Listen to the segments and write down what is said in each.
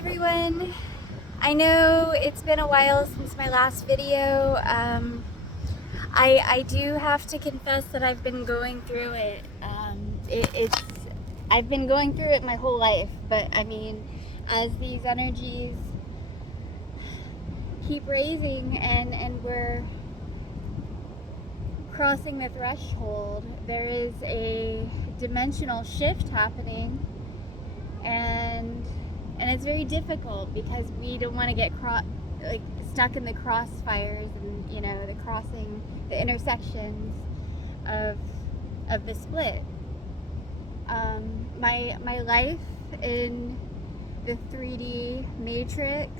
everyone. I know it's been a while since my last video. I do have to confess that I've been going through it. I've been going through it my whole life, but I mean, as these energies keep raising and we're crossing the threshold, there is a dimensional shift happening, and it's very difficult because we don't want to get stuck in the crossfires and the intersections of the split. My life in the 3D matrix,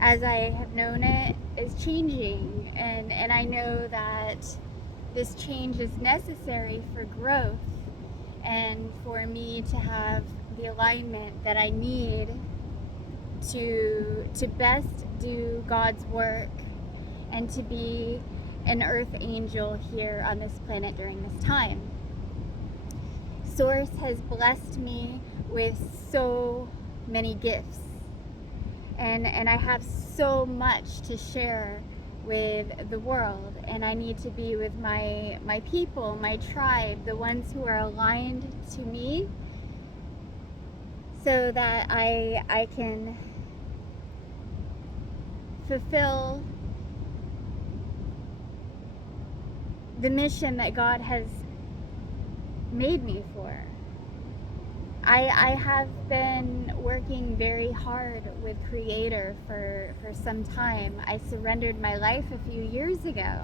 as I have known it, is changing, and I know that this change is necessary for growth and for me to have the alignment that I need to best do God's work and to be an earth angel here on this planet during this time. Source has blessed me with so many gifts, and I have so much to share with the world, and I need to be with my people, my tribe, the ones who are aligned to me, so that I can fulfill the mission that God has made me for. I have been working very hard with Creator for some time. I surrendered my life a few years ago,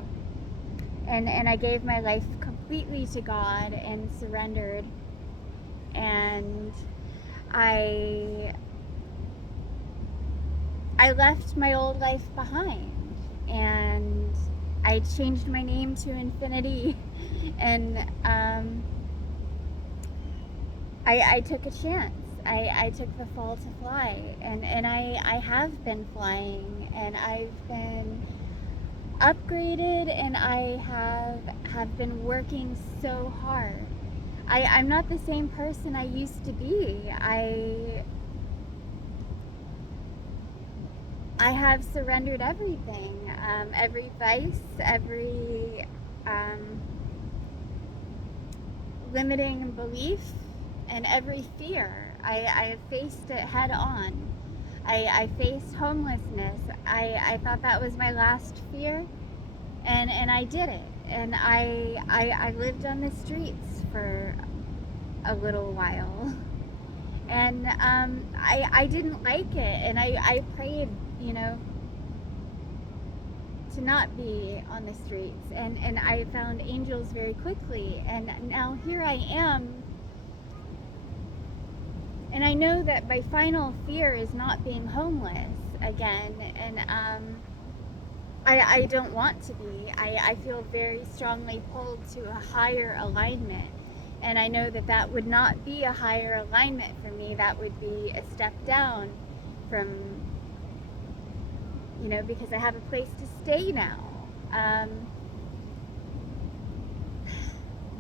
and I gave my life completely to God and surrendered, and I left my old life behind, and I changed my name to Infinity, and I took a chance. I took the fall to fly, and I have been flying, and I've been upgraded, and I have been working so hard. I'm not the same person I used to be. I have surrendered everything, every vice, every limiting belief, and every fear. I faced it head on. I faced homelessness. I thought that was my last fear, and I did it. And I lived on the streets for a little while, and I didn't like it, and I prayed, to not be on the streets, and I found angels very quickly, and now here I am. And I know that my final fear is not being homeless again, and I don't want to be. I feel very strongly pulled to a higher alignment, and I know that that would not be a higher alignment for me. That would be a step down from, because I have a place to stay now.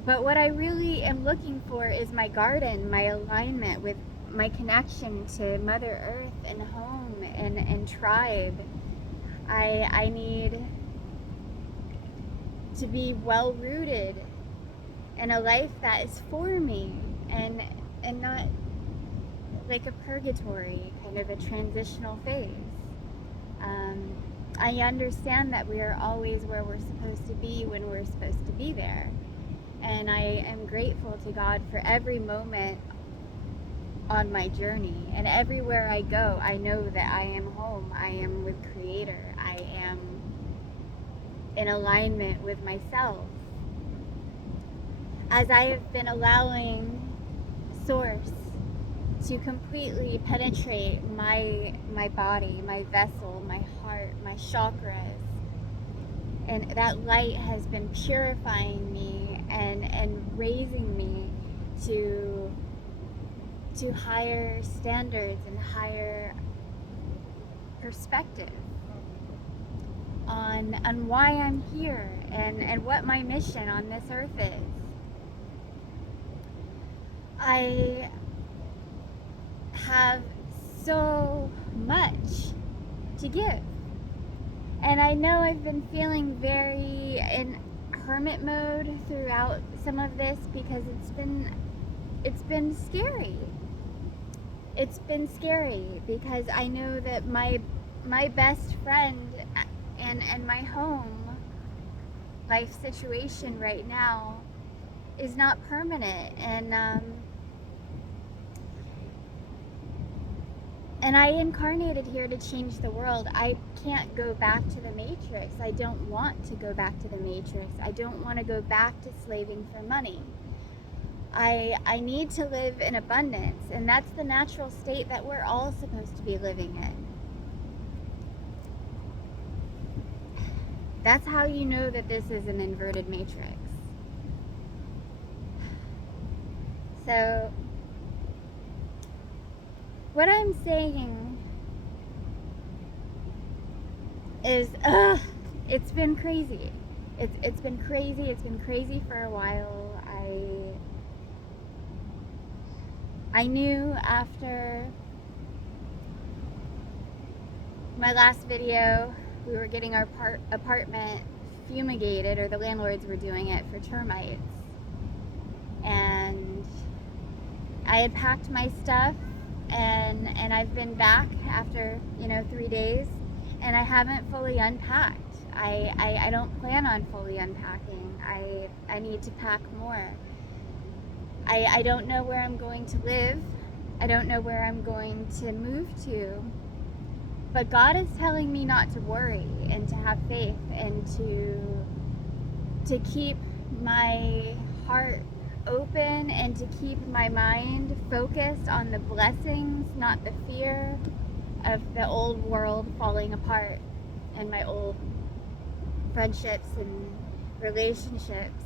But what I really am looking for is my garden, my alignment with my connection to Mother Earth and home and tribe. I need to be well rooted in a life that is for me, and not like a purgatory, kind of a transitional phase. I understand that we are always where we're supposed to be when we're supposed to be there, and I am grateful to God for every moment on my journey, and everywhere I go, I know that I am home. I am with Creator. I am in alignment with myself. As I have been allowing Source to completely penetrate my body, my vessel, my heart, my chakras, and that light has been purifying me and raising me to higher standards and higher perspective on why I'm here and what my mission on this earth is. I have so much to give. And I know I've been feeling very in hermit mode throughout some of this because it's been scary. It's been scary because I know that my best friend and my home life situation right now is not permanent, and I incarnated here to change the world. I can't go back to the Matrix. I don't want to go back to the Matrix. I don't want to go back to slaving for money. I need to live in abundance, and that's the natural state that we're all supposed to be living in. That's how you know that this is an inverted matrix. So, what I'm saying is, it's been crazy. It's been crazy. It's been crazy for a while. I knew after my last video, we were getting our apartment fumigated, or the landlords were doing it for termites. And I had packed my stuff, and I've been back after 3 days, and I haven't fully unpacked. I don't plan on fully unpacking. I need to pack more. I don't know where I'm going to live. I don't know where I'm going to move to. But God is telling me not to worry and to have faith and to keep my heart open and to keep my mind focused on the blessings, not the fear of the old world falling apart and my old friendships and relationships,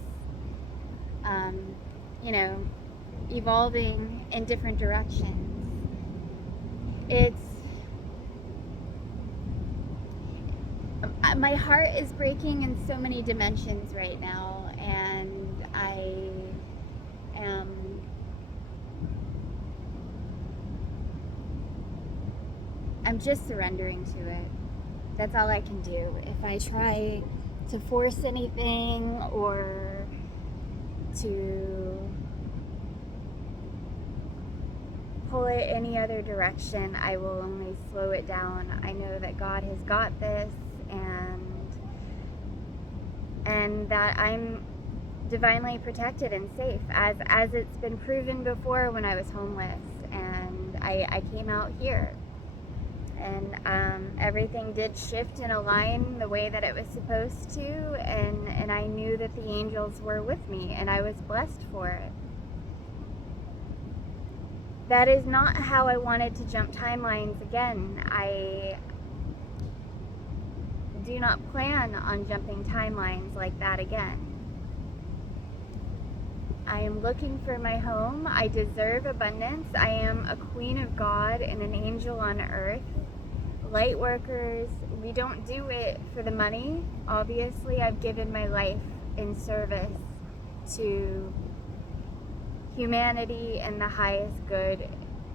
evolving in different directions. My heart is breaking in so many dimensions right now, and I'm just surrendering to it. That's all I can do. If I try to force anything or to pull it any other direction, I will only slow it down. I know that God has got this, and that I'm divinely protected and safe, as it's been proven before when I was homeless and I came out here, and everything did shift and align the way that it was supposed to, and I knew that the angels were with me, and I was blessed for it. That is not how I wanted to jump timelines again. I do not plan on jumping timelines like that again. I am looking for my home. I deserve abundance. I am a queen of God and an angel on earth. Light workers, we don't do it for the money. Obviously, I've given my life in service to humanity and the highest good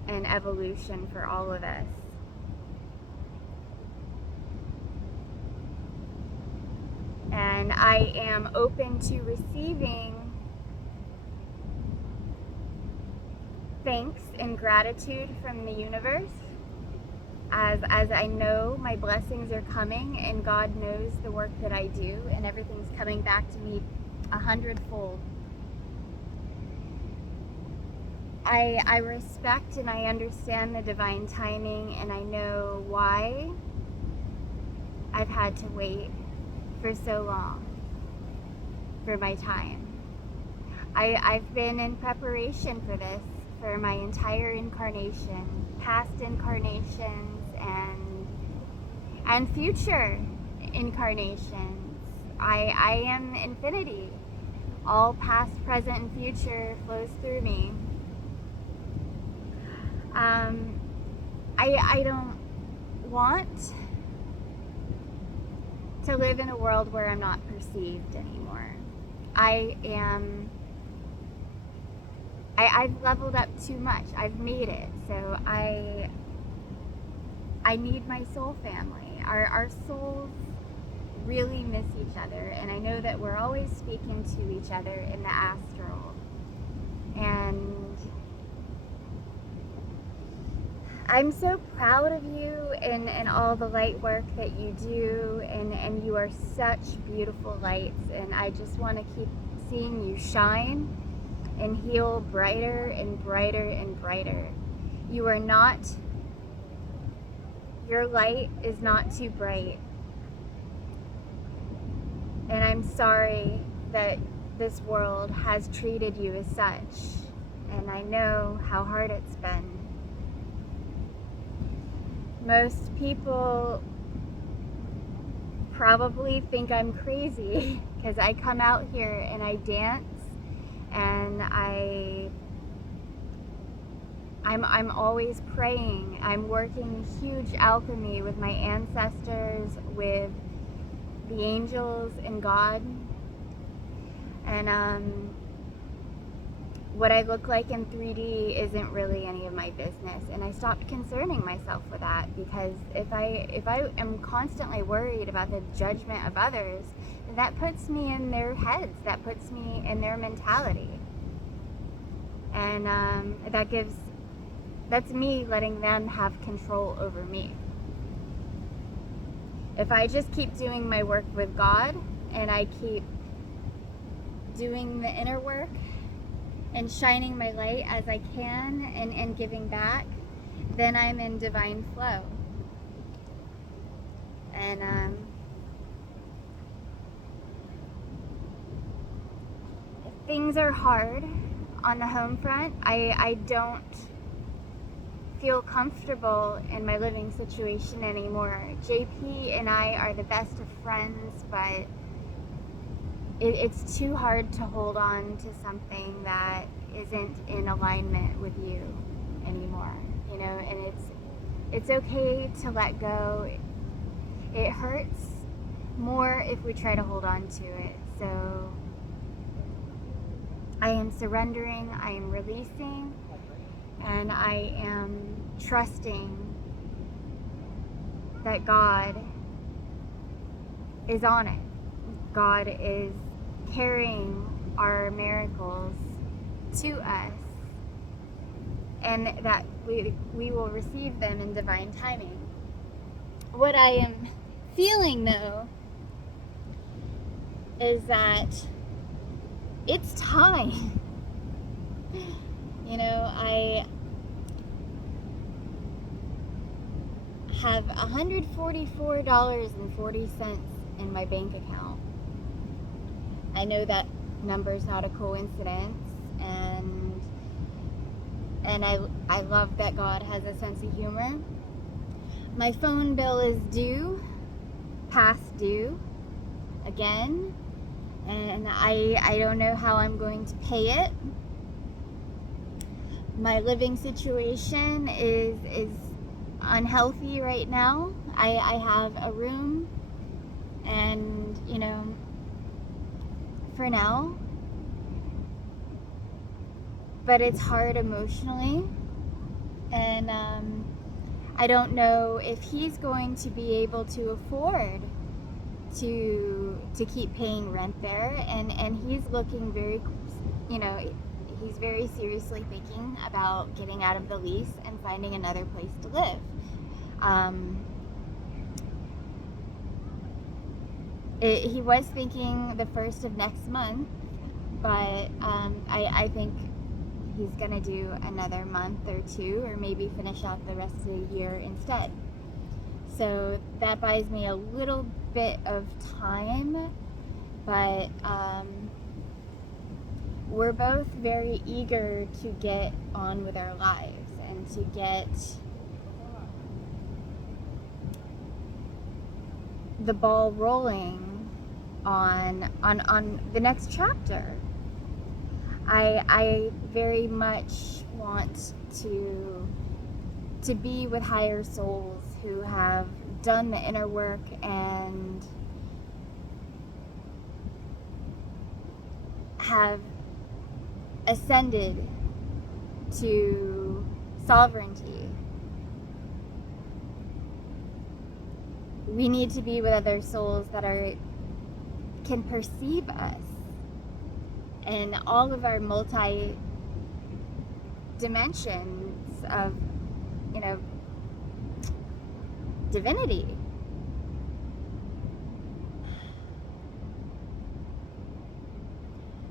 and evolution for all of us. And I am open to receiving thanks and gratitude from the universe, as I know my blessings are coming, and God knows the work that I do, and everything's coming back to me 100-fold. I respect and I understand the divine timing, and I know why I've had to wait for so long for my time. I've been in preparation for this for my entire incarnation, past incarnations and future incarnations. I am infinity. All past, present, and future flows through me. I don't want to live in a world where I'm not perceived anymore. I've leveled up too much. I've made it. So I I need my soul family. Our souls really miss each other, and I know that we're always speaking to each other in the astral. And I'm so proud of you and all the light work that you do, and you are such beautiful lights, and I just want to keep seeing you shine and heal brighter and brighter and brighter. You are not, your light is not too bright. And I'm sorry that this world has treated you as such. And I know how hard it's been. Most people probably think I'm crazy because I come out here and I dance, and I'm always praying. I'm working huge alchemy with my ancestors, with the angels and God. And what I look like in 3D isn't really any of my business, and I stopped concerning myself with that, because if I am constantly worried about the judgment of others, that puts me in their heads, that puts me in their mentality, and that's me letting them have control over me. If I just keep doing my work with God, and I keep doing the inner work and shining my light as I can, and giving back, then I'm in divine flow. And things are hard on the home front. I don't feel comfortable in my living situation anymore. JP and I are the best of friends, but it's too hard to hold on to something that isn't in alignment with you anymore, you know, and it's okay to let go. It hurts more if we try to hold on to it. So I am surrendering, I am releasing, and I am trusting that God is on it. God is carrying our miracles to us, and that we will receive them in divine timing. What I am feeling, though, is that it's time. You know, I have $144.40 in my bank account. I know that number's not a coincidence, and I love that God has a sense of humor. My phone bill is due, past due, again, and I don't know how I'm going to pay it. My living situation is unhealthy right now. I have a room, and, you know, for now, but it's hard emotionally, and I don't know if he's going to be able to afford to keep paying rent there, and he's looking very, you know, he's very seriously thinking about getting out of the lease and finding another place to live. He was thinking the first of next month, but I think he's gonna do another month or two, or maybe finish out the rest of the year instead. So that buys me a little bit of time, but we're both very eager to get on with our lives and to get the ball rolling on the next chapter. I very much want to be with higher souls who have done the inner work and have ascended to sovereignty. we need to be with other souls that can perceive us and all of our multi dimensions of, divinity.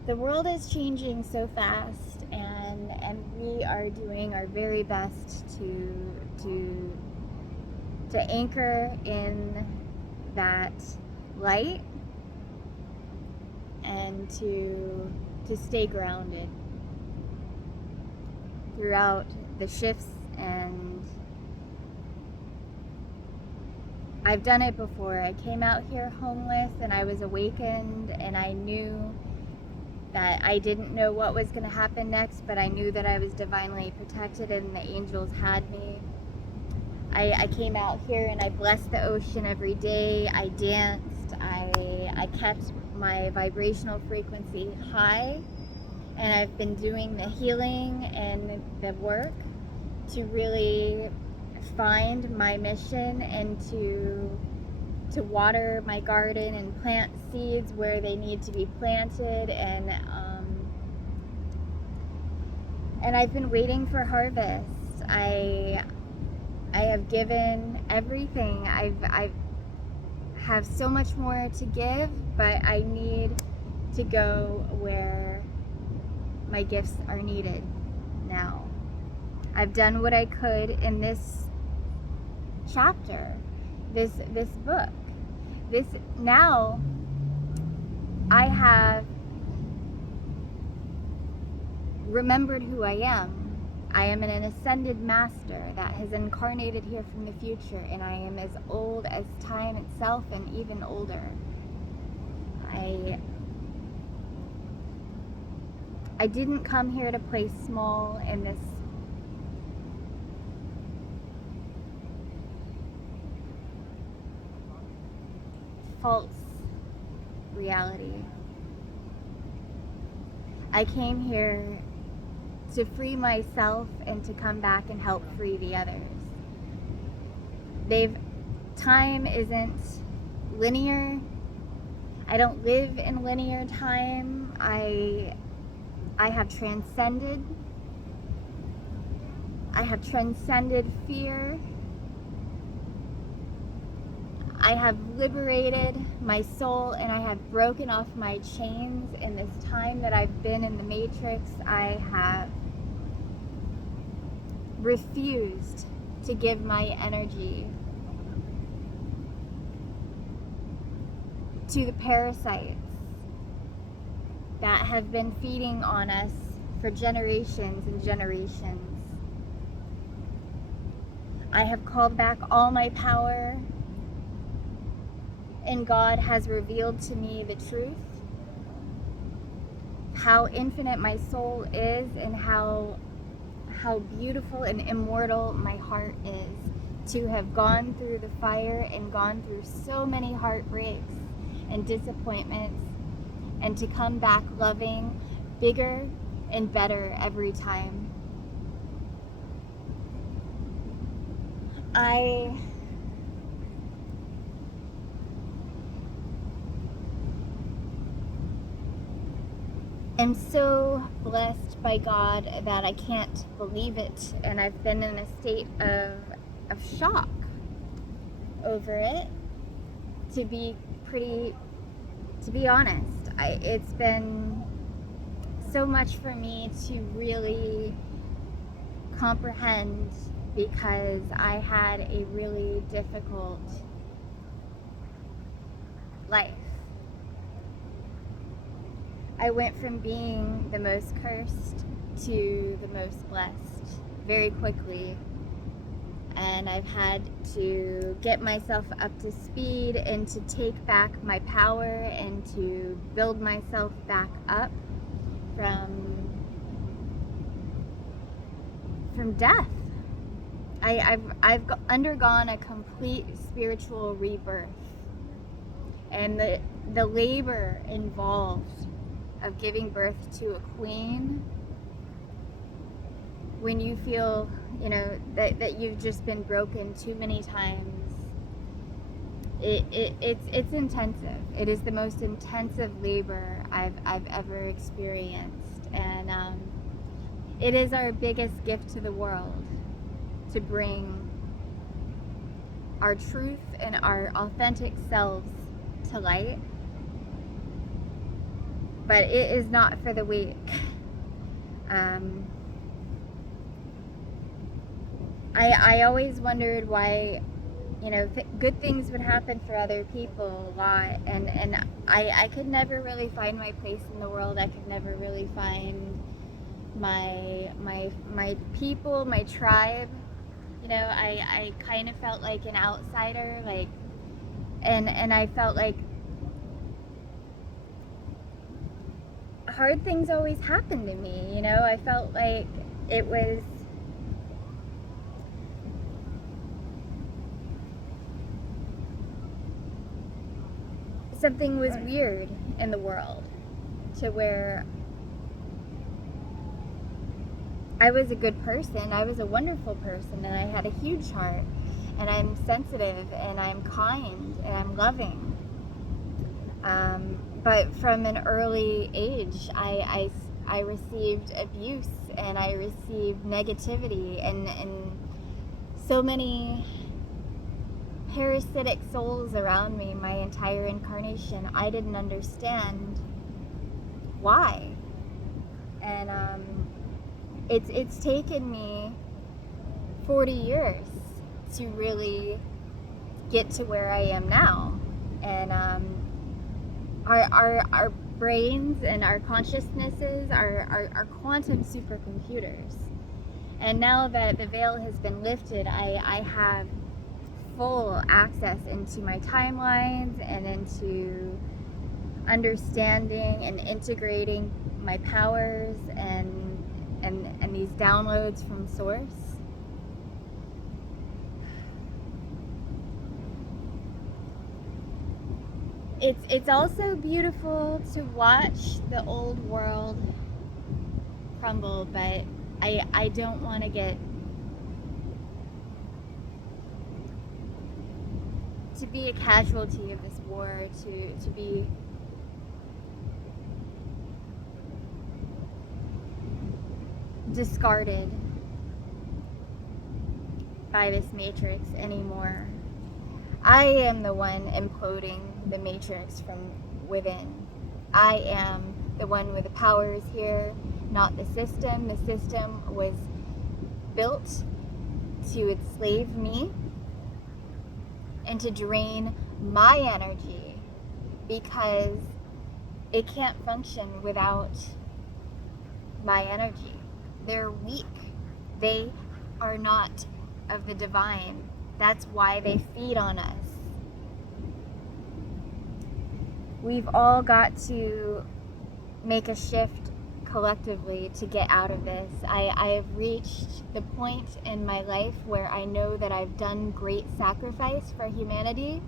The world is changing so fast, and we are doing our very best to anchor in that light and to stay grounded throughout the shifts. And I've done it before. I came out here homeless and I was awakened, and I knew that I didn't know what was going to happen next, but I knew that I was divinely protected and the angels had me. I came out here and I blessed the ocean every day. I danced. I kept my vibrational frequency high, and I've been doing the healing and the work to really find my mission and to water my garden and plant seeds where they need to be planted, and I've been waiting for harvest. I have given everything. I have so much more to give, but I need to go where my gifts are needed now. I've done what I could in this chapter, this book. Now I have remembered who I am. I am an ascended master that has incarnated here from the future, and I am as old as time itself and even older. I didn't come here to play small in this false reality. I came here to free myself and to come back and help free the others. Time isn't linear. I don't live in linear time. I have transcended. I have transcended fear. I have liberated my soul, and I have broken off my chains. In this time that I've been in the Matrix, I have refused to give my energy to the parasites that have been feeding on us for generations and generations. I have called back all my power, and God has revealed to me the truth, how infinite my soul is, and how beautiful and immortal my heart is, to have gone through the fire and gone through so many heartbreaks and disappointments, and to come back loving, bigger and better every time. I am so blessed by God that I can't believe it, and I've been in a state of shock over it, to be honest. It's been so much for me to really comprehend, because I had a really difficult life. I went from being the most cursed to the most blessed very quickly, and I've had to get myself up to speed and to take back my power and to build myself back up from death. I've undergone a complete spiritual rebirth, and the labor involved of giving birth to a queen, when you feel, that you've just been broken too many times, It's intensive. It is the most intensive labor I've ever experienced, and it is our biggest gift to the world, to bring our truth and our authentic selves to light. But it is not for the weak. I always wondered why, good things would happen for other people a lot, and I could never really find my place in the world. I could never really find my people, my tribe. I kind of felt like an outsider, and I felt like hard things always happened to me. I felt like it was something was weird in the world, to where I was a good person, I was a wonderful person, and I had a huge heart, and I'm sensitive, and I'm kind, and I'm loving. But from an early age, I received abuse, and I received negativity, and so many parasitic souls around me my entire incarnation. I didn't understand why. And it's taken me 40 years to really get to where I am now. And our brains and our consciousnesses are quantum supercomputers. And now that the veil has been lifted, I have full access into my timelines and into understanding and integrating my powers and these downloads from source. It's also beautiful to watch the old world crumble, but I don't want to get to be a casualty of this war, to be discarded by this matrix anymore. I am the one imploding the matrix from within. I am the one with the powers here, not the system. The system was built to enslave me and to drain my energy, because it can't function without my energy. They're weak. They are not of the divine. That's why they feed on us. We've all got to make a shift collectively to get out of this. I have reached the point in my life where I know that I've done great sacrifice for humanity,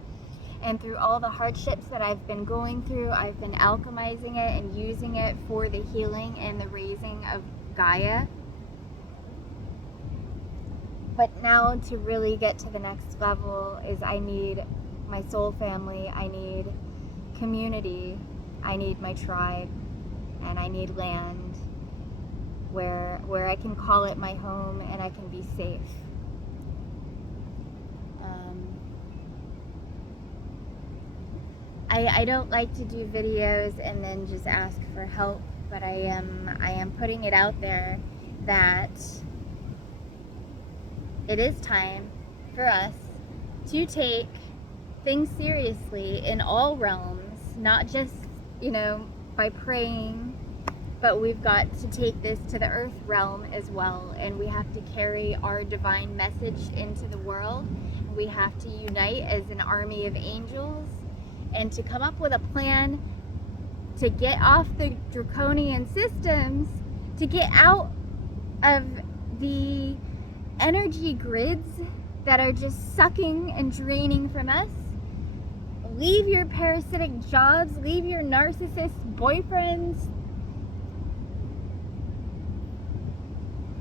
and through all the hardships that I've been going through, I've been alchemizing it and using it for the healing and the raising of Gaia. But now to really get to the next level is I need my soul family, I need community, I need my tribe, and I need land where I can call it my home and I can be safe. I don't like to do videos and then just ask for help, but I am putting it out there that it is time for us to take things seriously in all realms, not just, by praying, but we've got to take this to the earth realm as well, and we have to carry our divine message into the world. We have to unite as an army of angels and to come up with a plan to get off the draconian systems, to get out of the energy grids that are just sucking and draining from us. Leave your parasitic jobs, leave your narcissist boyfriends,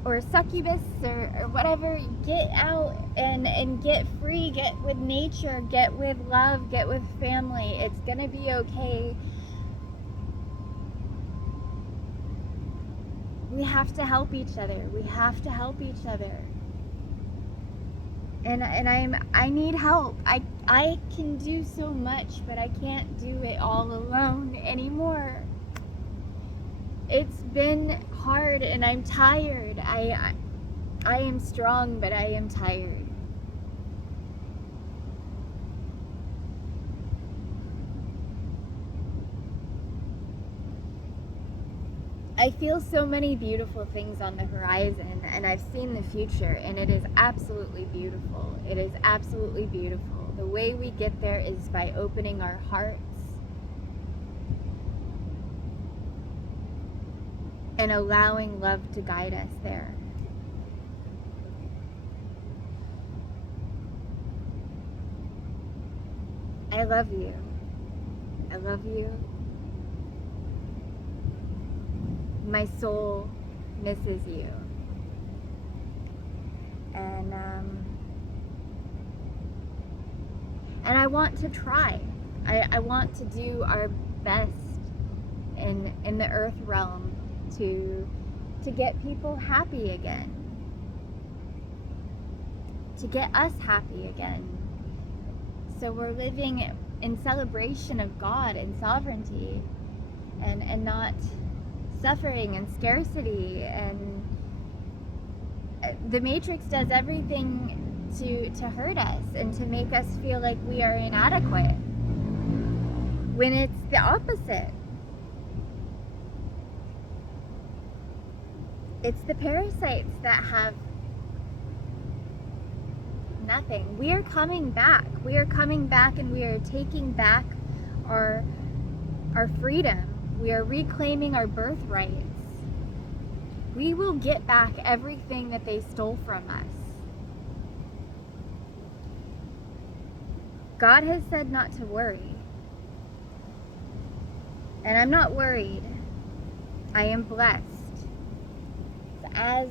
or succubus or whatever, get out and get free, get with nature, get with love, get with family. It's gonna be okay. We have to help each other. We have to help each other. And I need help. I can do so much, but I can't do it all alone anymore. It's been hard and I'm tired. I am strong, but I am tired. I feel so many beautiful things on the horizon, and I've seen the future, and it is absolutely beautiful. It is absolutely beautiful. The way we get there is by opening our hearts and allowing love to guide us there. I love you. I love you. My soul misses you. And I want to try. I want to do our best in the earth realm to get people happy again. To get us happy again. So we're living in celebration of God and sovereignty and not suffering and scarcity. And the Matrix does everything to hurt us and to make us feel like we are inadequate, when it's the opposite. It's the parasites that have nothing. We are coming back. We are coming back, and we are taking back our freedom. We are reclaiming our birthrights. We will get back everything that they stole from us. God has said not to worry. And I'm not worried. I am blessed. As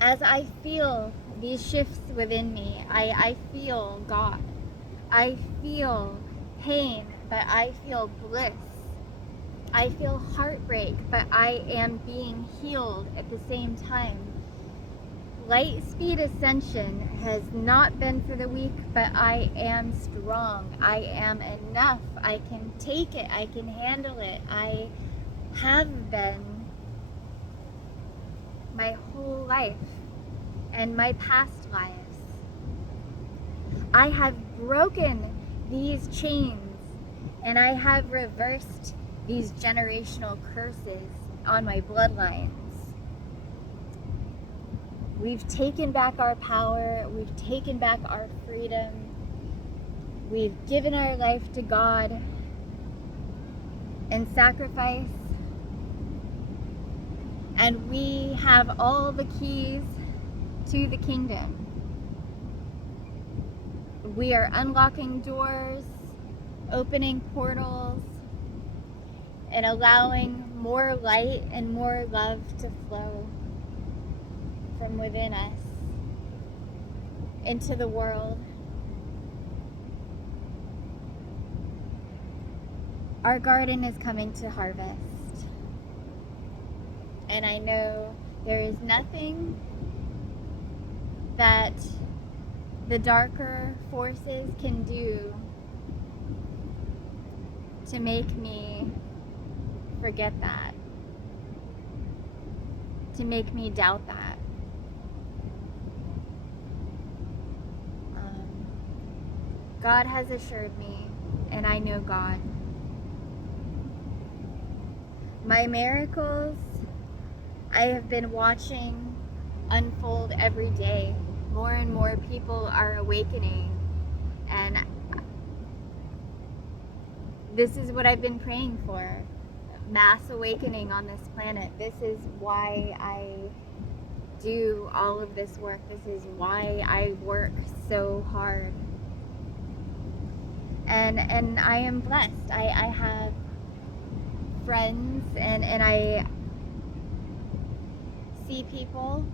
I feel these shifts within me, I feel God. I feel pain, but I feel bliss. I feel heartbreak, but I am being healed at the same time. Light speed ascension has not been for the weak, but I am strong. I am enough. I can take it. I can handle it. I have been my whole life and my past lives. I have broken these chains, and I have reversed these generational curses on my bloodlines. We've taken back our power. We've taken back our freedom. We've given our life to God in sacrifice. And we have all the keys to the kingdom. We are unlocking doors, opening portals, and allowing more light and more love to flow from within us into the world. Our garden is coming to harvest. And I know there is nothing that the darker forces can do to make me forget that, to make me doubt that. God has assured me, and I know God. My miracles, I have been watching unfold every day. More and more people are awakening, and this is what I've been praying for. Mass awakening on this planet. This is why I do all of this work. This is why I work so hard. And I am blessed. I have friends, and see people.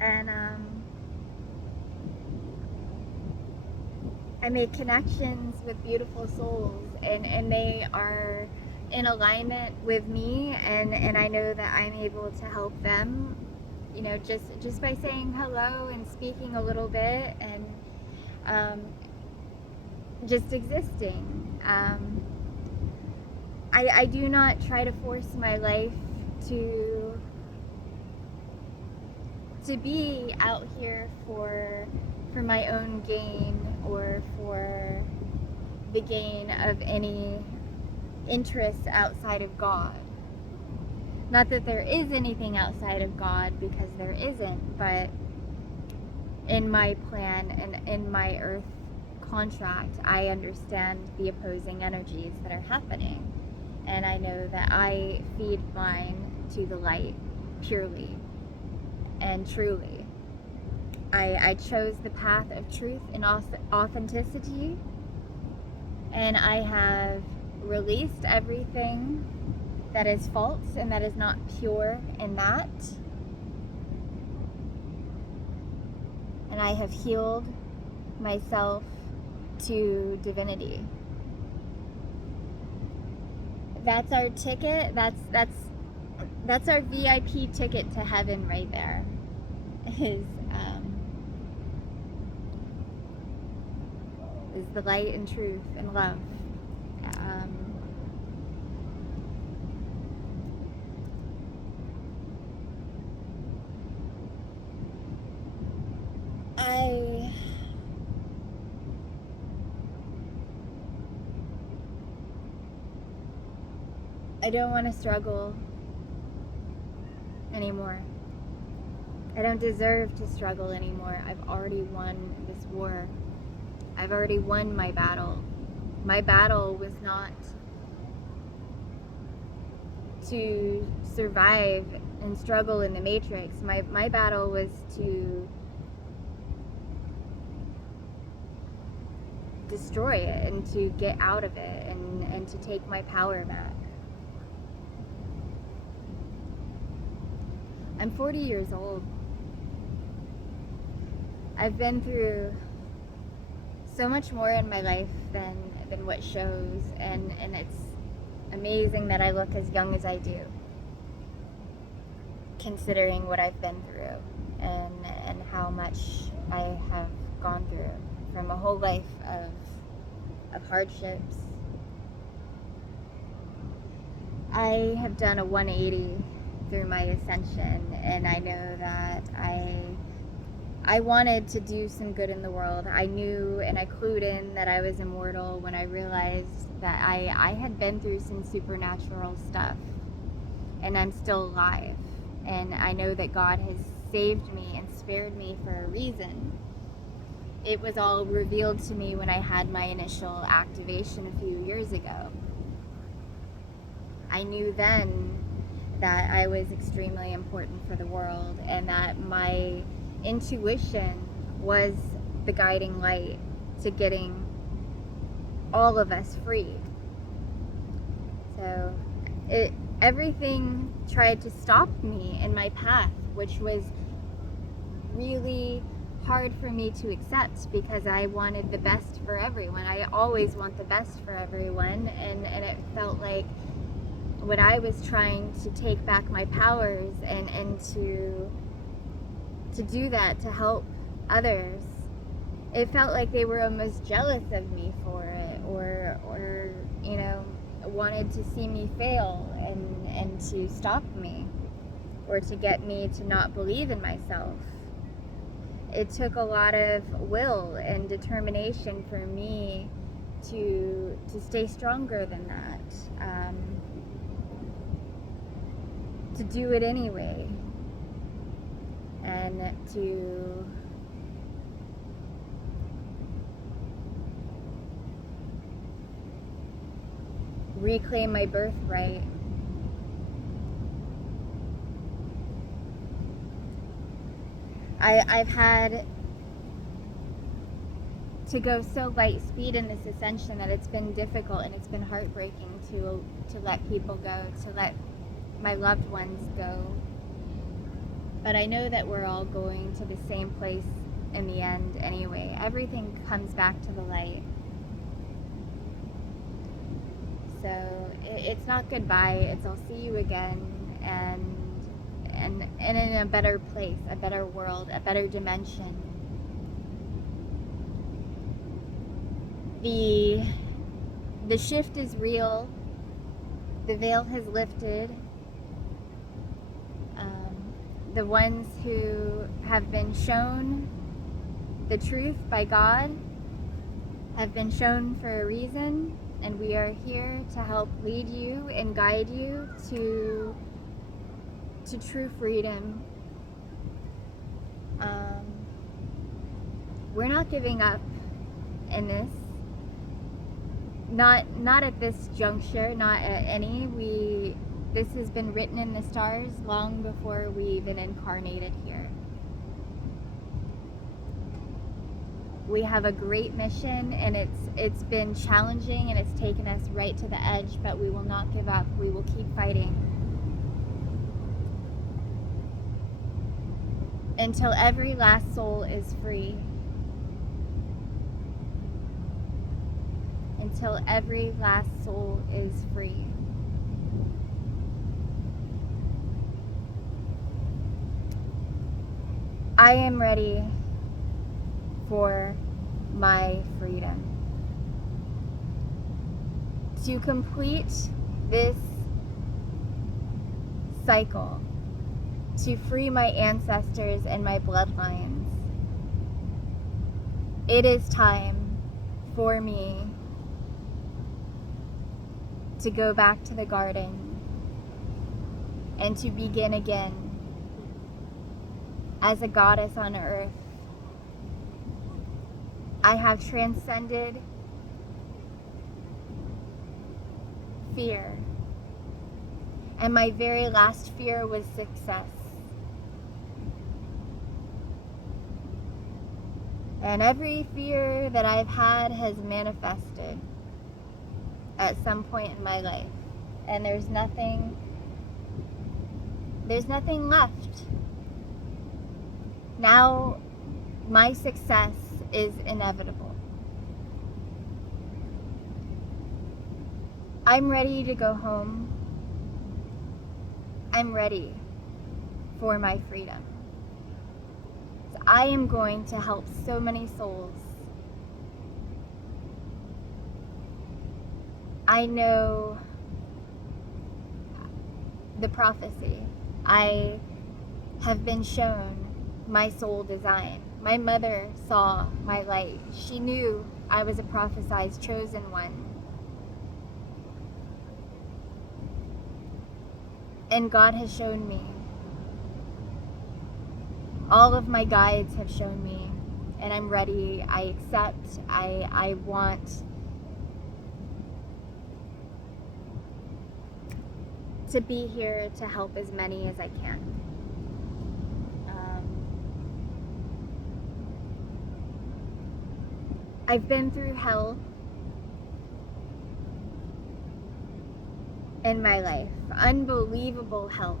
And I make connections with beautiful souls, and they are in alignment with me, and I know that I'm able to help them, just by saying hello and speaking a little bit, and just existing. I do not try to force my life to be out here for my own gain, or for the gain of any interests outside of God. Not that there is anything outside of God, because there isn't, but in my plan and in my earth contract, I understand the opposing energies that are happening. And I know that I feed mine to the light purely and truly. I chose the path of truth and authenticity, and I have released everything that is false and that is not pure in that. And I have healed myself to divinity. That's our ticket. That's our VIP ticket to heaven right there. Is the light and truth and love. I don't want to struggle anymore. I don't deserve to struggle anymore. I've already won this war. I've already won my battle. My battle was not to survive and struggle in the matrix. My battle was to destroy it and to get out of it, and to take my power back. I'm 40 years old. I've been through so much more in my life than what shows, and it's amazing that I look as young as I do, considering what I've been through and how much I have gone through, from a whole life of hardships. I have done a 180 through my ascension, and I know that I wanted to do some good in the world. I knew and I clued in that I was immortal when I realized that I had been through some supernatural stuff, and I'm still alive. And I know that God has saved me and spared me for a reason. It was all revealed to me when I had my initial activation a few years ago. I knew then that I was extremely important for the world, and that my intuition was the guiding light to getting all of us free. So everything tried to stop me in my path, which was really hard for me to accept, because I wanted the best for everyone. I always want the best for everyone, and it felt like when I was trying to take back my powers and to do that, to help others, it felt like they were almost jealous of me for it, or wanted to see me fail and to stop me, or to get me to not believe in myself. It took a lot of will and determination for me to stay stronger than that, to do it anyway, and to reclaim my birthright. I've had to go so light speed in this ascension that it's been difficult and it's been heartbreaking to let people go, to let my loved ones go. But I know that we're all going to the same place in the end anyway. Everything comes back to the light. So it's not goodbye, it's I'll see you again, and in a better place, a better world, a better dimension. The shift is real. The veil has lifted. The ones who have been shown the truth by God have been shown for a reason, and we are here to help lead you and guide you to true freedom. We're not giving up in this. Not at this juncture, not at any. This has been written in the stars long before we even incarnated here. We have a great mission, and it's been challenging, and it's taken us right to the edge, but we will not give up. We will keep fighting until every last soul is free. Until every last soul is free. I am ready for my freedom. To complete this cycle, to free my ancestors and my bloodlines, it is time for me to go back to the garden and to begin again as a goddess on earth. I have transcended fear, and my very last fear was success. And every fear that I've had has manifested at some point in my life, and there's nothing left. Now my success is inevitable. I'm ready to go home. I'm ready for my freedom. So I am going to help so many souls. I know the prophecy. I have been shown my soul design. My mother saw my light. She knew I was a prophesized chosen one. And God has shown me. All of my guides have shown me, and I'm ready. I accept. I want to be here to help as many as I can. I've been through hell in my life. Unbelievable hell.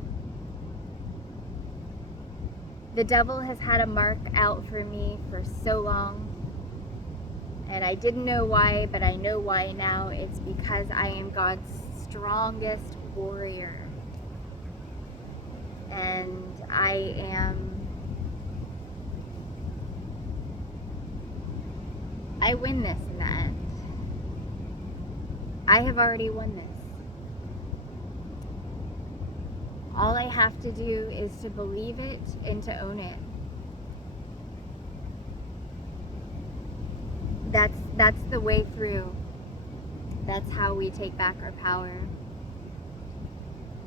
The devil has had a mark out for me for so long, and I didn't know why, but I know why now. It's because I am God's strongest warrior, and I win this in the end. I have already won this. All I have to do is to believe it and to own it. That's the way through. That's how we take back our power.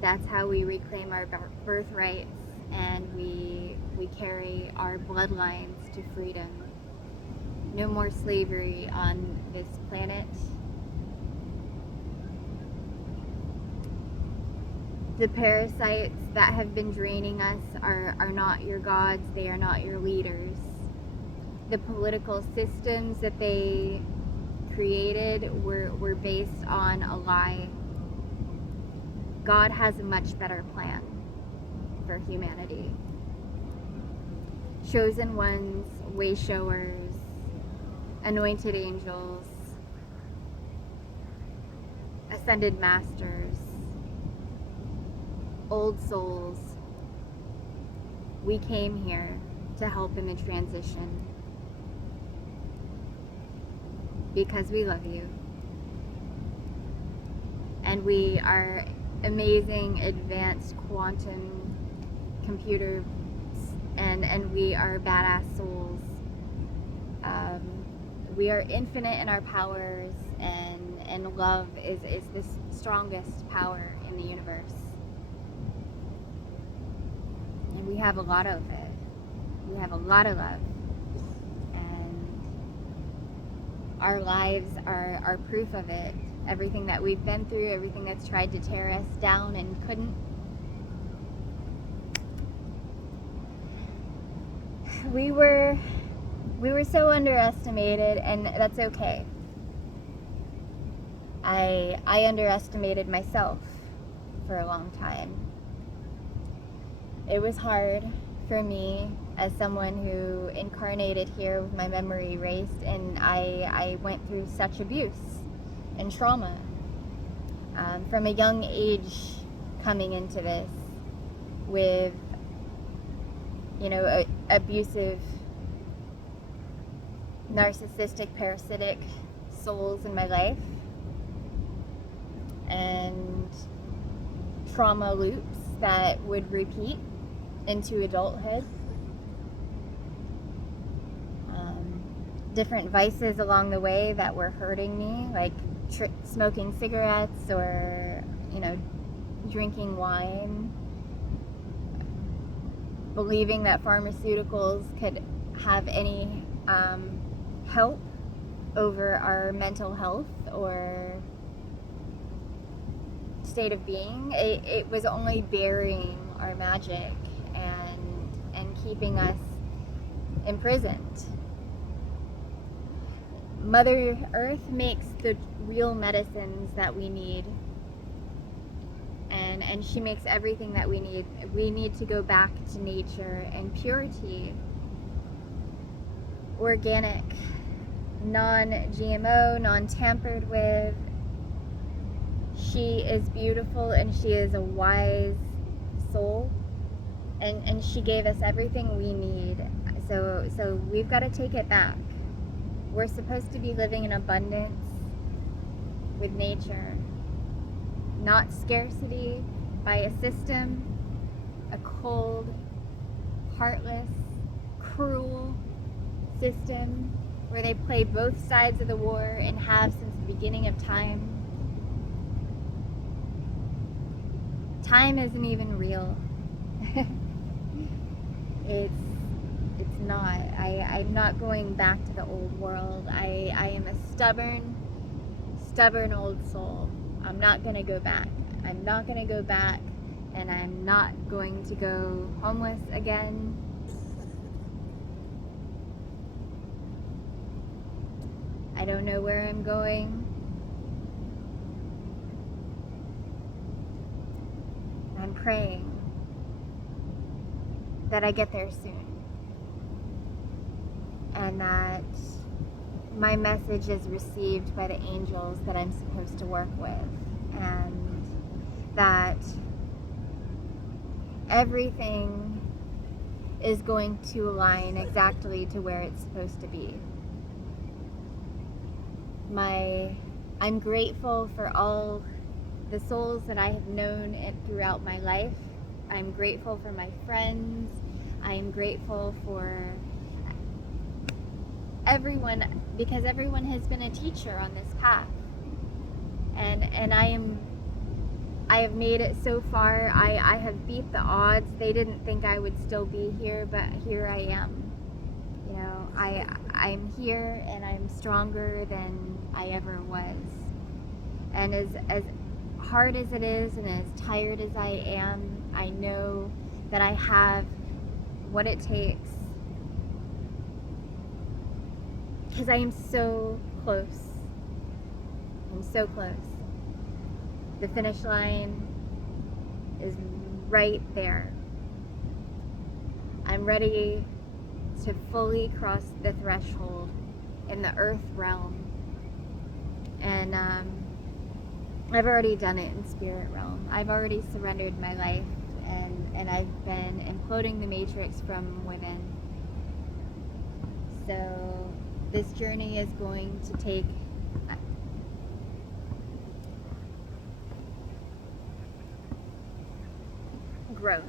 That's how we reclaim our birthrights, and we carry our bloodlines to freedom. No more slavery on this planet. The parasites that have been draining us are not your gods. They are not your leaders. the political systems that they created were based on a lie. God has a much better plan for humanity. Chosen ones, way showers, anointed angels, ascended masters, old souls. We came here to help in the transition because we love you. And we are amazing advanced quantum computers, and we are badass souls. We are infinite in our powers, and love is the strongest power in the universe. And we have a lot of it. We have a lot of love. And our lives are proof of it. Everything that we've been through, everything that's tried to tear us down and couldn't. We were so underestimated, and that's okay. I underestimated myself for a long time. It was hard for me as someone who incarnated here with my memory erased, and I went through such abuse and trauma from a young age coming into this with, abusive, narcissistic, parasitic souls in my life, and trauma loops that would repeat into adulthood. Different vices along the way that were hurting me, like smoking cigarettes or, drinking wine, believing that pharmaceuticals could have any help over our mental health or state of being. It was only burying our magic and keeping us imprisoned. Mother Earth makes the real medicines that we need, and she makes everything that we need. We need to go back to nature and purity, organic, non-GMO, non-tampered with. She is beautiful, and she is a wise soul, and she gave us everything we need. So we've got to take it back. We're supposed to be living in abundance with nature, not scarcity by a system, a cold, heartless, cruel system where they play both sides of the war and have since the beginning of time. Time isn't even real. It's not. I'm not going back to the old world. I am a stubborn old soul. I'm not going to go back. I'm not going to go back, and I'm not going to go homeless again. I don't know where I'm going. I'm praying that I get there soon, and that my message is received by the angels that I'm supposed to work with, and that everything is going to align exactly to where it's supposed to be. I'm grateful for all the souls that I have known throughout my life. I'm grateful for my friends. I'm grateful for everyone, because everyone has been a teacher on this path. And I have made it so far. I have beat the odds. They didn't think I would still be here, but here I am. I'm here, and I'm stronger than I ever was. And as hard as it is, and as tired as I am, I know that I have what it takes because I am so close. I'm so close. The finish line is right there. I'm ready to fully cross the threshold in the earth realm. And I've already done it in spirit realm. I've already surrendered my life, and I've been imploding the matrix from within. So this journey is going to take growth.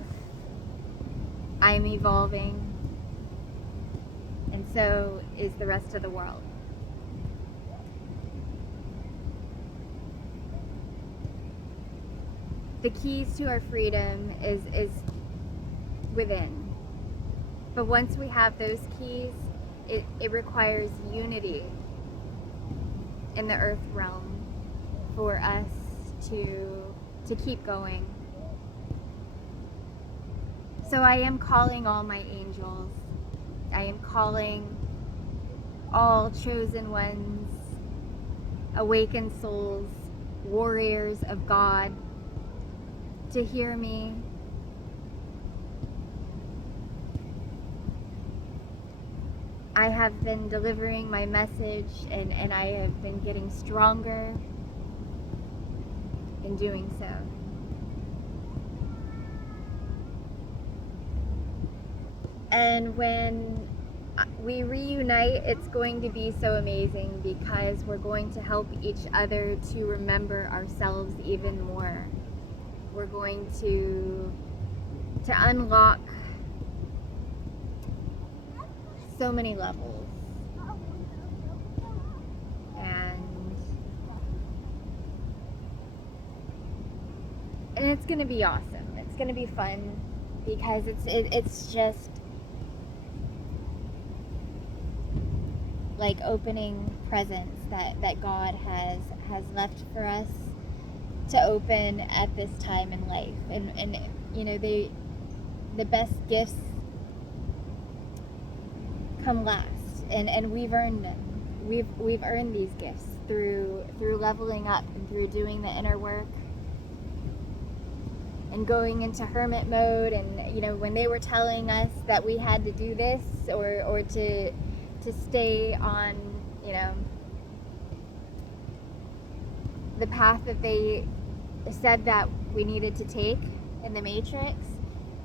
I'm evolving, and so is the rest of the world. The keys to our freedom is within. But once we have those keys, it requires unity in the earth realm for us to keep going. So I am calling all my angels. I am calling all chosen ones, awakened souls, warriors of God, to hear me. I have been delivering my message, and I have been getting stronger in doing so. And when we reunite, it's going to be so amazing, because we're going to help each other to remember ourselves even more. We're going to unlock so many levels. And it's going to be awesome. It's going to be fun, because it's just like opening presents that God has left for us to open at this time in life. And you know, the best gifts come last, and we've earned them. We've earned these gifts through leveling up and through doing the inner work and going into hermit mode. And you know, when they were telling us that we had to do this or to stay on, you know, the path that they said that we needed to take in the matrix,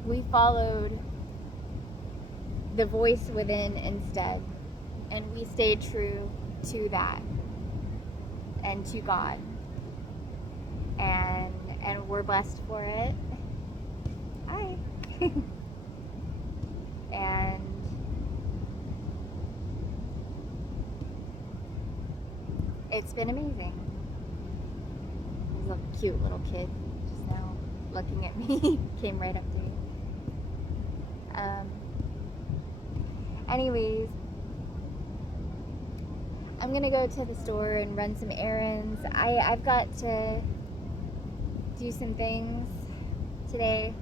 we followed the voice within instead, and we stayed true to that and to God, and we're blessed for it. Hi. And it's been amazing. There's a cute little kid just now looking at me. Came right up to me. Anyways, I'm gonna go to the store and run some errands. I've got to do some things today,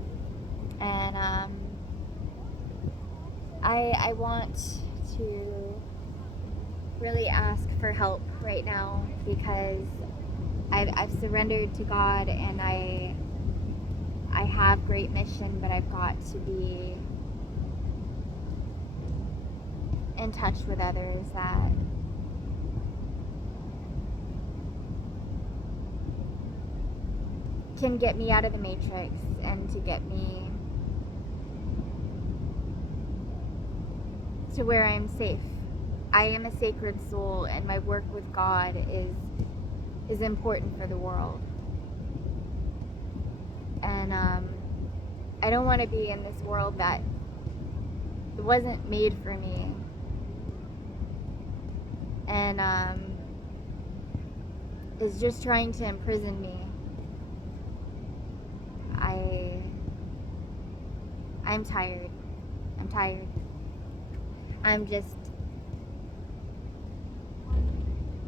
and I want to really ask for help right now, because I've surrendered to God, and I have great mission, but I've got to be in touch with others that can get me out of the matrix and to get me to where I'm safe. I am a sacred soul, and my work with God is important for the world. And I don't want to be in this world that wasn't made for me, and is just trying to imprison me. I'm tired. I'm tired. I'm just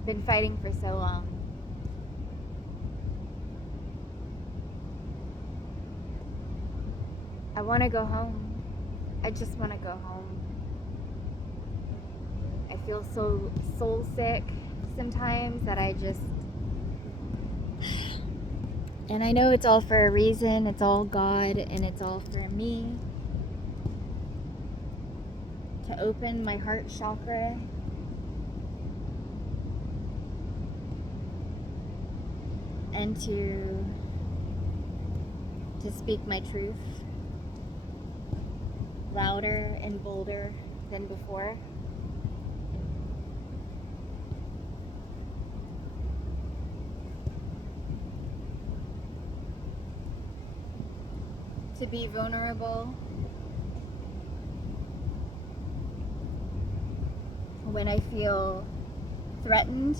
been fighting for so long. I want to go home. I just want to go home. I feel so soul sick sometimes that and I know it's all for a reason. It's all God, and it's all for me to open my heart chakra and to speak my truth louder and bolder than before. To be vulnerable when I feel threatened.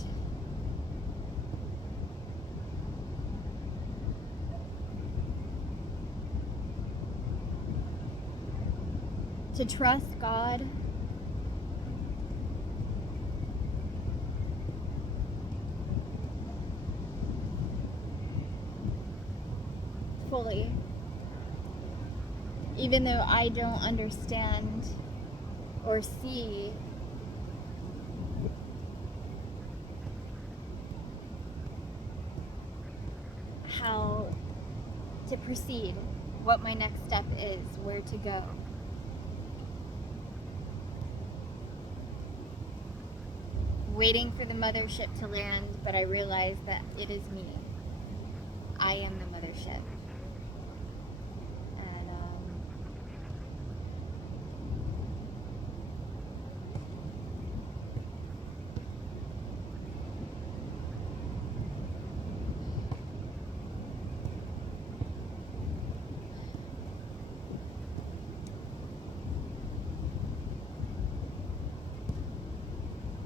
To trust God. Fully. Even though I don't understand or see how to proceed, what my next step is, where to go. Waiting for the mothership to land, but I realize that it is me. I am the mothership.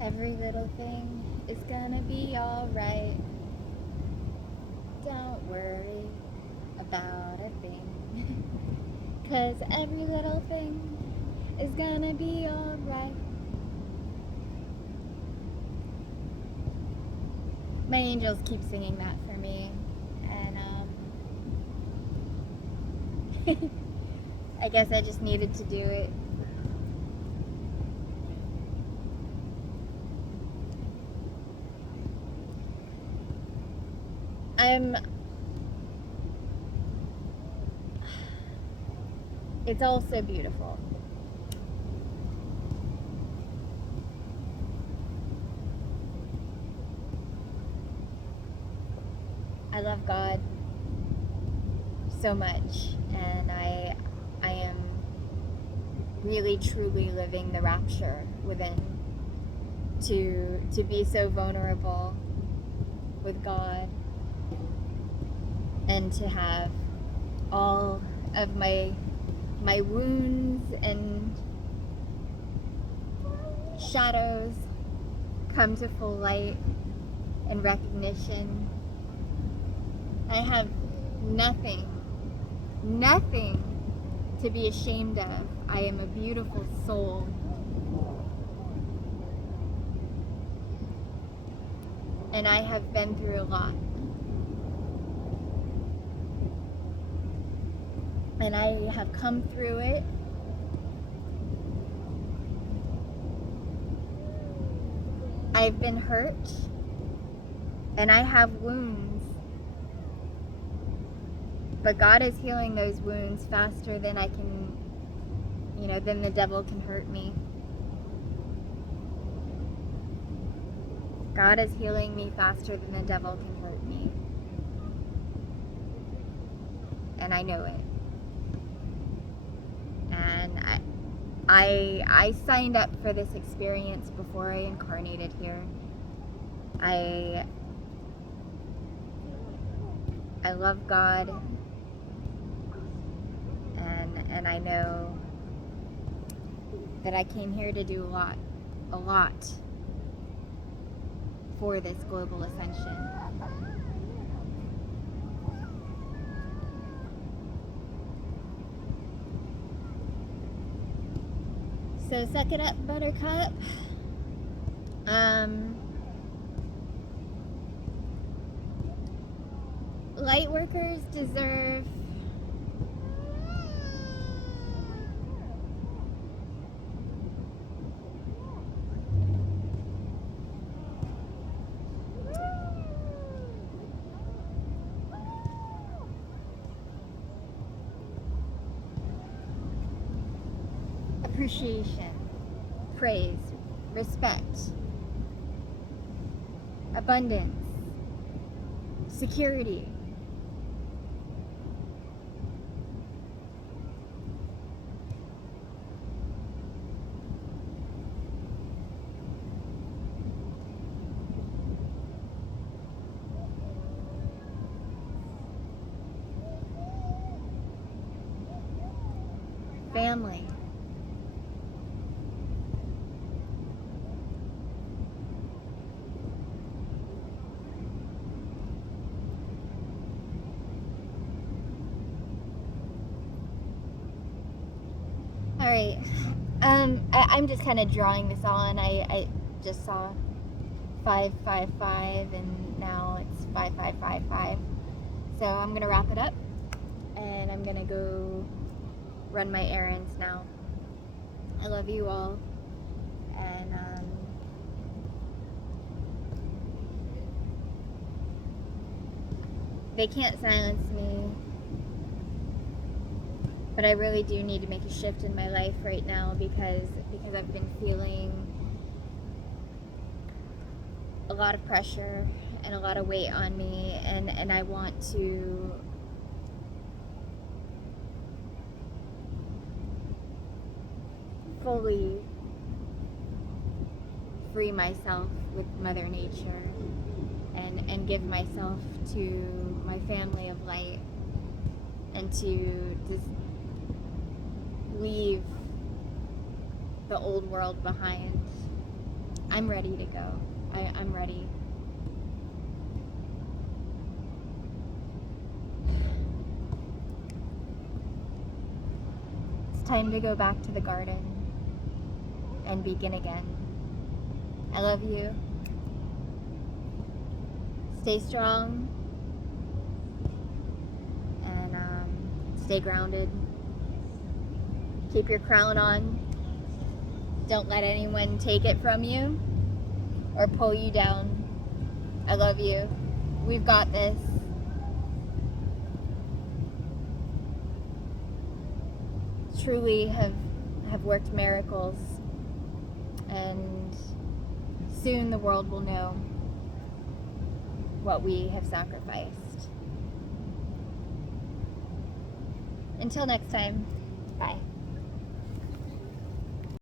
And every little thing is gonna be alright. Don't worry about a thing. 'Cause every little thing is gonna be alright. My angels keep singing that for me. And I guess I just needed to do it. It's all so beautiful. I love God so much, and I am really truly living the rapture within. To be so vulnerable with God, and to have all of my wounds and shadows come to full light and recognition. I have nothing to be ashamed of. I am a beautiful soul. And I have been through a lot. And I have come through it. I've been hurt. And I have wounds. But God is healing those wounds faster than I can, than the devil can hurt me. God is healing me faster than the devil can hurt me. And I know it. And I signed up for this experience before I incarnated here. I love God, and I know that I came here to do a lot for this global ascension. So suck it up, Buttercup. Light workers deserve appreciation, praise, respect, abundance, security. Family. All right. I'm just kind of drawing this on. I just saw 555 and now it's 5555. So I'm gonna wrap it up and I'm gonna go run my errands now. I love you all, and they can't silence me, but I really do need to make a shift in my life right now because I've been feeling a lot of pressure and a lot of weight on me, and I want to fully free myself with Mother Nature and give myself to my family of light and to just leave the old world behind. I'm ready to go. I'm ready. It's time to go back to the garden and begin again. I love you. Stay strong and stay grounded. Keep your crown on. Don't let anyone take it from you or pull you down. I love you. We've got this. Truly have worked miracles, and soon the world will know what we have sacrificed. Until next time, bye.